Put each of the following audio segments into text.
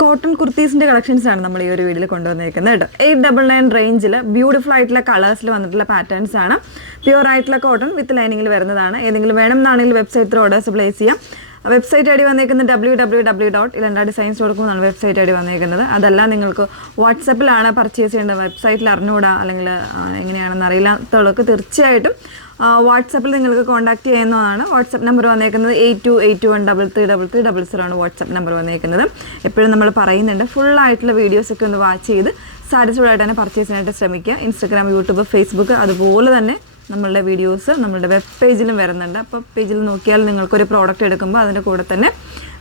Cotton കുർത്തീസിൻ്റെ കളക്ഷൻസാണ് നമ്മൾ ഈ ഒരു വീഡിയോയിൽ കൊണ്ടുവന്നിരിക്കുന്നത് കേട്ടോ. 899 റേഞ്ചിൽ ബ്യൂട്ടിഫുൾ ആയിട്ടുള്ള കളേഴ്സിൽ വന്നിട്ടുള്ള പാറ്റേൺസ് ആണ്. പ്യുവർ ആയിട്ടുള്ള കോട്ടൺ വിത്ത് ലൈനിങ്ങിൽ വരുന്നതാണ്. ഏതെങ്കിലും വേണം എന്നാണെങ്കിൽ വെബ്സൈറ്റിൽ ഓർഡേഴ്സ് പ്ലേസ് ചെയ്യാം. വെബ്സൈറ്റ് ഐ ഡി വന്നിരിക്കുന്നത് www.ilandadesigns.com എന്നാണ് വെബ്സൈറ്റ് ഐ ഡി വന്നിരിക്കുന്നത്. അതല്ല നിങ്ങൾക്ക് വാട്സപ്പിലാണ് പർച്ചേസ് ചെയ്യേണ്ടത്, വെബ്സൈറ്റിൽ അറിഞ്ഞുകൂടാ അല്ലെങ്കിൽ എങ്ങനെയാണെന്ന് അറിയില്ലാത്തവർക്ക് തീർച്ചയായിട്ടും വാട്സപ്പിൽ നിങ്ങൾക്ക് കോൺടാക്ട് ചെയ്യുന്നതാണ്. വാട്സപ്പ് നമ്പർ വന്നിരിക്കുന്നത് 8281333300 ആണ് വാട്സപ്പ് നമ്പർ വന്നിരിക്കുന്നത്. എപ്പോഴും നമ്മൾ പറയുന്നുണ്ട് ഫുള്ളായിട്ടുള്ള വീഡിയോസൊക്കെ ഒന്ന് വാച്ച് ചെയ്ത് സാറ്റിസ്ഫൈഡ് ആയിട്ട് തന്നെ പർച്ചേസ് ചെയ്യാനായിട്ട് ശ്രമിക്കുക. ഇൻസ്റ്റാഗ്രാം, യൂട്യൂബ്, ഫേസ്ബുക്ക് അതുപോലെ തന്നെ നമ്മളുടെ വീഡിയോസ് നമ്മളുടെ വെബ് പേജിലും വരുന്നുണ്ട്. അപ്പോൾ പേജിൽ നോക്കിയാൽ നിങ്ങൾക്കൊരു പ്രോഡക്റ്റ് എടുക്കുമ്പോൾ അതിൻ്റെ കൂടെ തന്നെ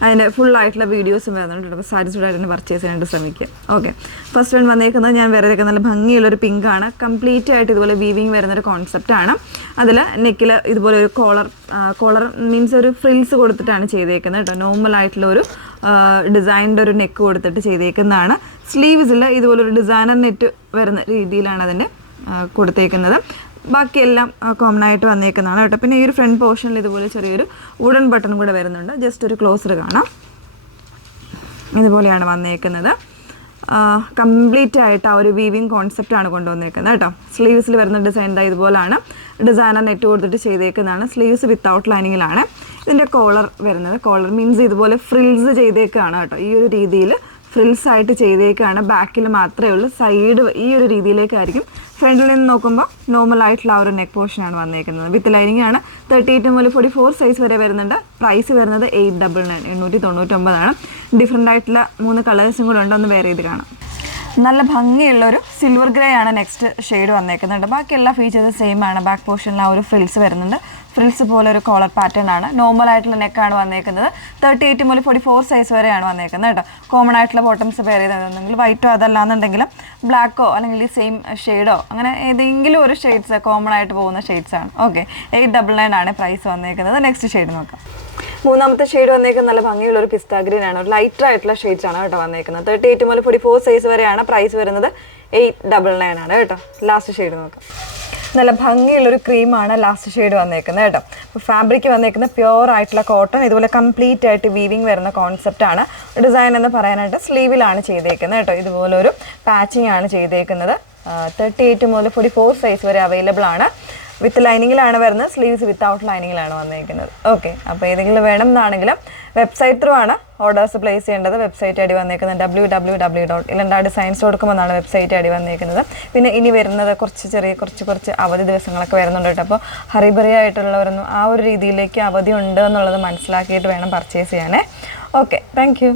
അതിൻ്റെ ഫുള്ളായിട്ടുള്ള വീഡിയോസും വരുന്നുണ്ട്. അപ്പോൾ സാറ്റിസ്ഫൈഡ് ആയിട്ട് തന്നെ പർച്ചേസ് ചെയ്യാനായിട്ട് ശ്രമിക്കുക. ഓക്കെ, ഫസ്റ്റ് വൺ വന്നേക്കുന്നത് ഞാൻ വേറെ നല്ല ഭംഗിയുള്ളൊരു പിങ്കാണ്. കംപ്ലീറ്റ് ആയിട്ട് ഇതുപോലെ വീവിങ് വരുന്നൊരു കോൺസെപ്റ്റാണ്. അതിൽ നെക്കിൽ ഇതുപോലെ ഒരു കോളർ മീൻസ് ഒരു ഫ്രിൽസ് കൊടുത്തിട്ടാണ് ചെയ്തേക്കുന്നത് കേട്ടോ. നോർമലായിട്ടുള്ള ഒരു ഡിസൈനിൻ്റെ ഒരു നെക്ക് കൊടുത്തിട്ട് ചെയ്തേക്കുന്നതാണ്. സ്ലീവ്സിൽ ഇതുപോലൊരു ഡിസൈനർ നെറ്റ് വരുന്ന രീതിയിലാണ് അതിൻ്റെ കൊടുത്തേക്കുന്നത്. ബാക്കിയെല്ലാം കോമൺ ആയിട്ട് വന്നേക്കുന്നതാണ് കേട്ടോ. പിന്നെ ഈ ഒരു ഫ്രണ്ട് പോർഷനിൽ ഇതുപോലെ ചെറിയൊരു വുഡൻ ബട്ടൺ കൂടെ വരുന്നുണ്ട്. ജസ്റ്റ് ഒരു ക്ലോസർ കാണാം. ഇതുപോലെയാണ് വന്നേക്കുന്നത്. കംപ്ലീറ്റ് ആയിട്ട് ആ ഒരു വീവിങ് കോൺസെപ്റ്റാണ് കൊണ്ടുവന്നേക്കുന്നത് കേട്ടോ. സ്ലീവ്സിൽ വരുന്ന ഡിസൈൻ ഇതുപോലാണ് ഡിസൈനർ നെറ്റ് കൊടുത്തിട്ട് ചെയ്തേക്കുന്നതാണ്. സ്ലീവ്സ് വിത്തൗട്ട് ലൈനിങ്ങിലാണ് ഇതിൻ്റെ കോളർ വരുന്നത്. കോളർ മീൻസ് ഇതുപോലെ ഫ്രിൽസ് ചെയ്തേക്കാണ് കേട്ടോ. ഈ ഒരു രീതിയിൽ ഫ്രിൽസ് ആയിട്ട് ചെയ്തേക്കാണ്. ബാക്കിൽ മാത്രമേ ഉള്ളൂ, സൈഡ് ഈ ഒരു രീതിയിലേക്കായിരിക്കും. ഫ്രണ്ടിൽ നിന്ന് നോക്കുമ്പോൾ നോർമൽ ആയിട്ടുള്ള ആ ഒരു നെക്ക് പോർഷനാണ് വന്നേക്കുന്നത്. വിത്ത് ലൈനിങ് ആണ്. 38 മുതൽ 44 സൈസ് വരെ വരുന്നുണ്ട്. പ്രൈസ് വരുന്നത് 899 899 ഡിഫറെൻ്റ് ആയിട്ടുള്ള 3 കളേഴ്സും കൂടെ ഉണ്ട്. ഒന്ന് വേറെ ഇത് കാണാം. നല്ല ഭംഗിയുള്ളൊരു സിൽവർ ഗ്രേ ആണ് നെക്സ്റ്റ് ഷെയ്ഡ് വന്നേക്കുന്നുണ്ട്. ബാക്കി എല്ലാ ഫീച്ചേഴ്സും സെയിം ആണ്. ബാക്ക് പോർഷനിൽ ആ ഒരു ഫ്രിൽസ് വരുന്നുണ്ട്. ഫ്രിൽസ് പോലെ ഒരു കോളർ പാറ്റേൺ ആണ്. നോർമൽ ആയിട്ടുള്ള നെക്കാണ് വന്നേക്കുന്നത്. 38 മുതൽ 44 സൈസ് വരെയാണ് വന്നേക്കുന്നത് കേട്ടോ. കോമൺ ആയിട്ടുള്ള ബോട്ടംസ് പെയർ ചെയ്തെന്നുണ്ടെങ്കിൽ വൈറ്റോ അതല്ലാന്നുണ്ടെങ്കിലും ബ്ലാക്കോ അല്ലെങ്കിൽ ഈ സെയിം ഷെയ്ഡോ അങ്ങനെ ഏതെങ്കിലും ഒരു ഷെയ്ഡ്സ് കോമൺ ആയിട്ട് പോകുന്ന ഷെയ്ഡ്സ് ആണ്. ഓക്കെ, 899 ആണ് പ്രൈസ് വന്നേക്കുന്നത്. നെക്സ്റ്റ് ഷെയ്ഡ് നോക്കാം. മൂന്നാമത്തെ ഷെയ്ഡ് വന്നേക്കുന്നത് നല്ല ഭംഗിയുള്ള ഒരു പിസ്ത ഗ്രീൻ ആണ്. ഒരു ലൈറ്റർ ആയിട്ടുള്ള ഷെയ്ഡ്സ് ആണ് കേട്ടോ വന്നേക്കുന്നത്. 38 മുതൽ 44 സൈസ് വരെയാണ്. പ്രൈസ് വരുന്നത് 899 ആണ് കേട്ടോ. ലാസ്റ്റ് ഷെയ്ഡ് നോക്കാം. നല്ല ഭംഗിയുള്ളൊരു ക്രീമാണ് ലാസ്റ്റ് ഷെയ്ഡ് വന്നേക്കുന്നത് കേട്ടോ. അപ്പോൾ ഫാബ്രിക് വന്നേക്കുന്നത് പ്യുവർ ആയിട്ടുള്ള കോട്ടൺ. ഇതുപോലെ കംപ്ലീറ്റ് ആയിട്ട് വീവിങ് വരുന്ന കോൺസെപ്റ്റാണ്. ഡിസൈൻ എന്ന് പറയാനായിട്ട് സ്ലീവിലാണ് ചെയ്തേക്കുന്നത് കേട്ടോ. ഇതുപോലെ ഒരു പാച്ചിങ് ആണ് ചെയ്തേക്കുന്നത്. 38 മുതൽ 44 സൈസ് വരെ അവൈലബിൾ ആണ്. വിത്ത് ലൈനിങ്ങിലാണ് വരുന്നത്. സ്ലീവ്സ് വിത്തൗട്ട് ലൈനിങ്ങിലാണ് വന്നിരിക്കുന്നത്. ഓക്കെ, അപ്പോൾ ഏതെങ്കിലും വേണം എന്നാണെങ്കിലും വെബ്സൈറ്റ് ത്രൂ ആണ് ഓർഡേഴ്സ് പ്ലേസ് ചെയ്യേണ്ടത്. വെബ്സൈറ്റ് ഐ ഡി വന്നിരിക്കുന്നത് www.ilandadesigns.com എന്നാണ് വെബ്സൈറ്റ് ഐ ഡി വന്നിരിക്കുന്നത്. പിന്നെ ഇനി വരുന്നത് കുറച്ച് അവധി ദിവസങ്ങളൊക്കെ വരുന്നുണ്ട് കേട്ടോ. അപ്പോൾ ഹറിബറി ആയിട്ടുള്ളവരൊന്നും ആ ഒരു രീതിയിലേക്ക് അവധി ഉണ്ട് എന്നുള്ളത് മനസ്സിലാക്കിയിട്ട് വേണം പർച്ചേസ് ചെയ്യാനേ. Okay, thank you.